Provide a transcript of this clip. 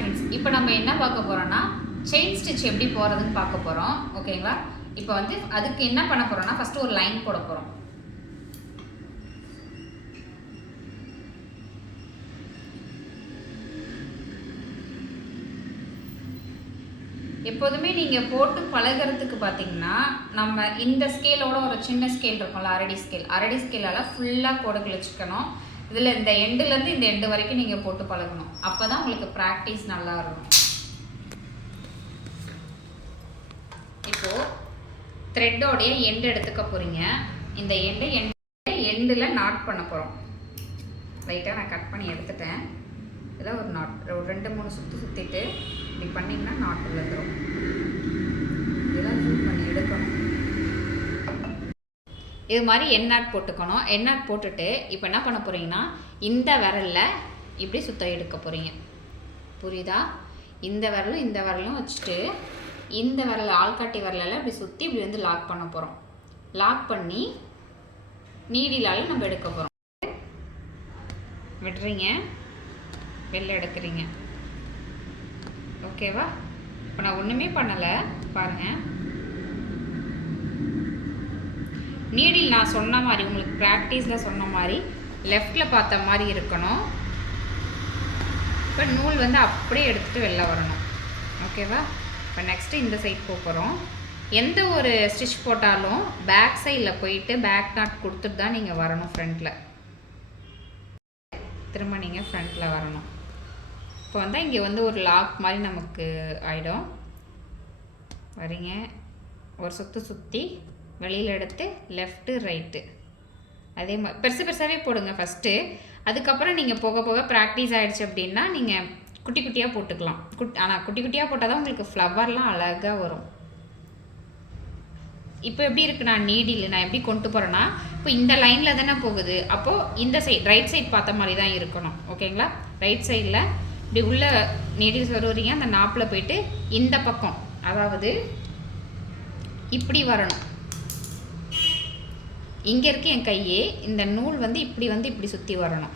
Friends, இப்போ நம்ம என்ன பார்க்க போகிறோம்னா செயின் ஸ்டிச் எப்படி போகிறதுன்னு பார்க்க போகிறோம். ஓகேங்களா? இப்போ வந்து அதுக்கு என்ன பண்ண போகிறோம்னா ஃபஸ்ட்டு ஒரு லைன் போட போகிறோம். எப்போதுமே நீங்கள் போட்டு பழகிறதுக்கு பார்த்தீங்கன்னா நம்ம இந்த ஸ்கேலோட ஒரு சின்ன ஸ்கேல் இருக்கும்ல, அரடி ஸ்கேலால் ஃபுல்லாக கோடு கிழிச்சிக்கணும். இதில் இந்த எண்டுலேருந்து இந்த எண்டு வரைக்கும் நீங்கள் போட்டு பழகணும். அப்போ தான் உங்களுக்கு ப்ராக்டிஸ் நல்லா இருக்கும். இப்போது த்ரெட்டோடைய எண்டு எடுத்துக்க போகிறீங்க. இந்த எண்டில் நாட் பண்ண போகிறோம். லைட்டாக நான் கட் பண்ணி எடுத்துட்டேன். இதில் ஒரு நாட் ஒரு 2-3 சுற்றிட்டு இப்படி பண்ணிங்கன்னா நாட் விழுந்துடும். இதெல்லாம் ஜூம் பண்ணி எடுக்கணும். இது மாதிரி எண்ணாட் போட்டுக்கணும். எண்ணாட் போட்டுட்டு இப்போ என்ன பண்ண போகிறீங்கன்னா இந்த விரலில் இப்படி சுத்த எடுக்க போகிறீங்க. புரியுதா? இந்த விரலும் வச்சுட்டு இந்த விரல் ஆள்காட்டி விரலில் இப்படி சுற்றி இப்படி வந்து லாக் பண்ண போகிறோம். லாக் பண்ணி நீடிலால் நம்ம எடுக்க போகிறோம். விடுறீங்க, வெளில எடுக்கிறீங்க. ஓகேவா? இப்போ நான் ஒன்றுமே பண்ணலை பாருங்கள். நீடில் நான் சொன்ன மாதிரி உங்களுக்கு ப்ராக்டிஸில் சொன்ன மாதிரி லெஃப்டில் பார்த்த மாதிரி இருக்கணும். இப்போ நூல் வந்து அப்படியே எடுத்துகிட்டு வெளில வரணும். ஓகேவா? இப்போ நெக்ஸ்ட்டு இந்த சைட் போகிறோம். எந்த ஒரு ஸ்டிச் போட்டாலும் பேக் சைடில் போயிட்டு பேக் நாட் கொடுத்துட்டு தான் நீங்கள் வரணும். ஃப்ரண்ட்டில் திரும்ப நீங்கள் ஃப்ரண்ட்டில் வரணும். இப்போ வந்தால் இங்கே வந்து ஒரு லாக் மாதிரி நமக்கு ஆகிடும். வரீங்க, ஒரு சுற்றி வெளியில் எடுத்து லெஃப்ட்டு ரைட்டு அதே மாதிரி பெருசாகவே போடுங்க ஃபஸ்ட்டு. அதுக்கப்புறம் நீங்கள் போக போக ப்ராக்டிஸ் ஆகிடுச்சு அப்படின்னா நீங்கள் குட்டி குட்டியாக போட்டுக்கலாம். ஆனால் குட்டி குட்டியாக போட்டால் தான் உங்களுக்கு ஃப்ளவர்லாம் அழகாக வரும். இப்போ எப்படி இருக்குது, நான் நீடில் நான் எப்படி கொண்டு போகிறேன்னா இப்போ இந்த லைனில் தானே போகுது. அப்போது இந்த சைட் ரைட் சைட் பார்த்த மாதிரி தான் இருக்கணும். ஓகேங்களா? ரைட் சைடில் இப்படி உள்ள நீடில் வருவீங்க. அந்த நாப்பில் போயிட்டு இந்த பக்கம் அதாவது இப்படி வரணும். இங்கே இருக்க என் கையே இந்த நூல் வந்து இப்படி சுற்றி வரணும்.